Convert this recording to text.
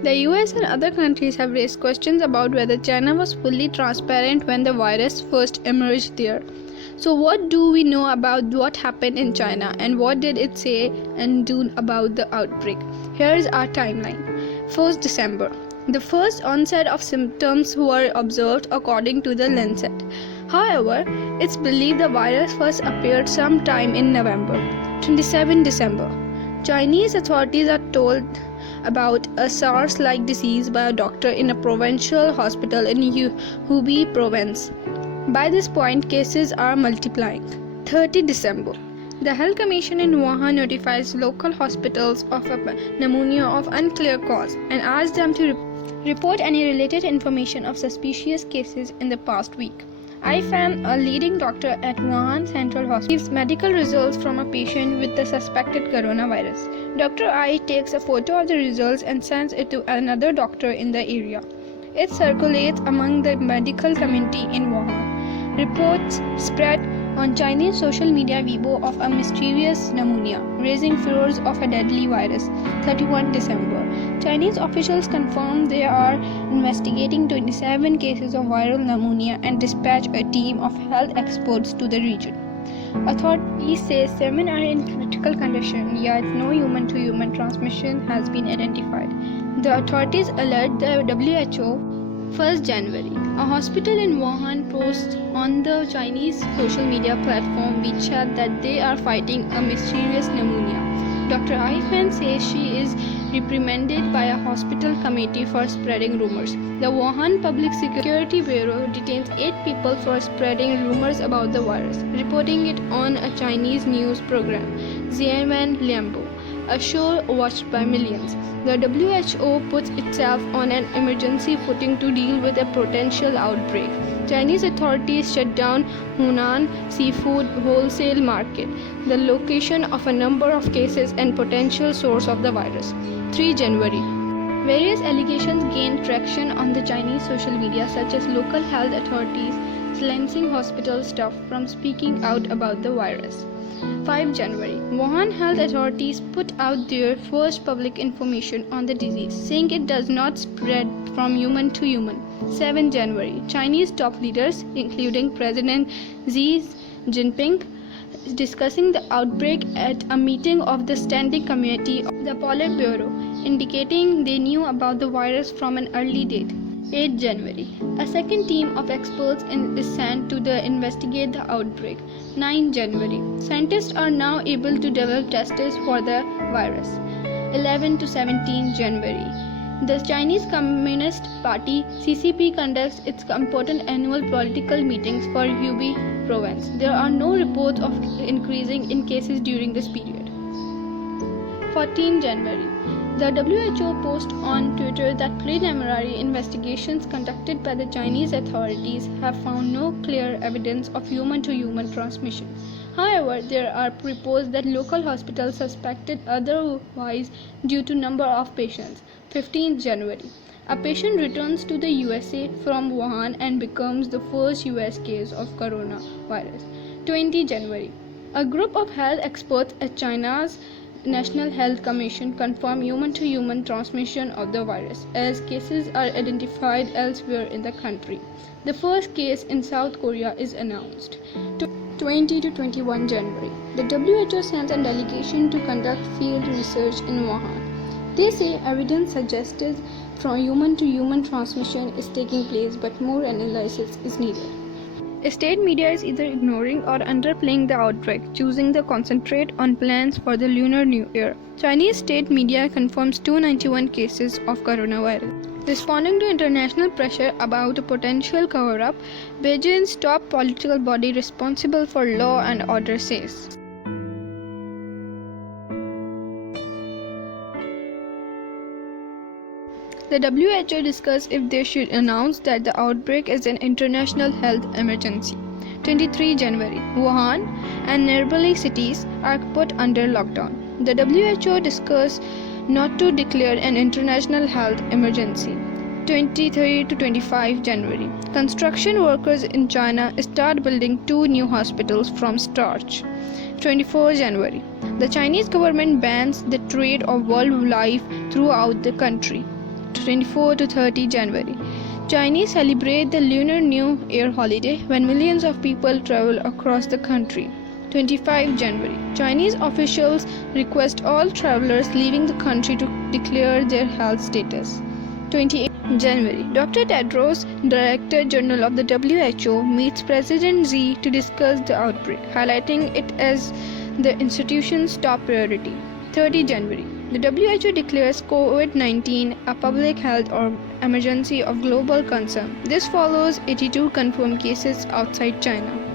The US and other countries have raised questions about whether China was fully transparent when the virus first emerged there. So what do we know about what happened in China and what did it say and do about the outbreak? Here's our timeline. 1st December. The first onset of symptoms were observed according to the Lancet. However, it's believed the virus first appeared sometime in November. 27 December. Chinese authorities are told about a SARS-like disease by a doctor in a provincial hospital in Hubei province. By this point, cases are multiplying. 30 December. The Health Commission in Wuhan notifies local hospitals of a pneumonia of unclear cause and asks them to report any related information of suspicious cases in the past week. Fan, a leading doctor at Wuhan Central Hospital, gives medical results from a patient with the suspected coronavirus. Dr. I takes a photo of the results and sends it to another doctor in the area. It circulates among the medical community in Wuhan. Reports spread on Chinese social media Weibo of a mysterious pneumonia, raising fears of a deadly virus. 31 December. Chinese officials confirm they are investigating 27 cases of viral pneumonia and dispatch a team of health experts to the region. Authorities say 7 are in critical condition, yet no human-to-human transmission has been identified. The authorities alert the WHO. 1st January. A hospital in Wuhan posts on the Chinese social media platform WeChat that they are fighting a mysterious pneumonia. Dr. Fan says she is reprimanded by a hospital committee for spreading rumors. The Wuhan Public Security Bureau detains 8 people for spreading rumors about the virus, reporting it on a Chinese news program, Xianwen Lianbo, a show watched by millions. The WHO puts itself on an emergency footing to deal with a potential outbreak. Chinese authorities shut down Hunan seafood wholesale market, the location of a number of cases and potential source of the virus. 3 January. Various allegations gained traction on the Chinese social media, such as local health authorities silencing hospital staff from speaking out about the virus. 5 January. Wuhan health authorities put out their first public information on the disease, saying it does not spread from human to human. 7 January. Chinese top leaders, including President Xi Jinping, discussing the outbreak at a meeting of the Standing Committee of the Politburo, indicating they knew about the virus from an early date. 8 January. A second team of experts is sent to investigate the outbreak. 9 January. Scientists are now able to develop tests for the virus. 11 to 17 January. The Chinese Communist Party (CCP) conducts its important annual political meetings for Hubei province. There are no reports of increasing in cases during this period. 14 January. The WHO posts on Twitter that preliminary investigations conducted by the Chinese authorities have found no clear evidence of human-to-human transmission. However, there are reports that local hospitals suspected otherwise due to number of patients. 15th January. A patient returns to the USA from Wuhan and becomes the first US case of coronavirus. 20 January. A group of health experts at China's National Health Commission confirm human-to-human transmission of the virus, as cases are identified elsewhere in the country. The first case in South Korea is announced. 20 to 21 January. The WHO sends a delegation to conduct field research in Wuhan. They say evidence suggested from human-to-human transmission is taking place, but more analysis is needed. State media is either ignoring or underplaying the outbreak, choosing to concentrate on plans for the Lunar New Year. Chinese state media confirms 291 cases of coronavirus. Responding to international pressure about a potential cover-up, Beijing's top political body responsible for law and order says. The WHO discussed if they should announce that the outbreak is an international health emergency. 23 January. Wuhan and neighboring cities are put under lockdown. The WHO discussed not to declare an international health emergency. 23 to 25 January. Construction workers in China start building 2 new hospitals from scratch. 24 January. The Chinese government bans the trade of wildlife throughout the country. 24 to 30 January. Chinese celebrate the Lunar New Year holiday when millions of people travel across the country. 25 January. Chinese officials request all travelers leaving the country to declare their health status. 28 January. Dr. Tedros, Director General of the WHO, meets President Xi to discuss the outbreak, highlighting it as the institution's top priority. 30 January. The WHO declares COVID-19 a public health or emergency of global concern. This follows 82 confirmed cases outside China.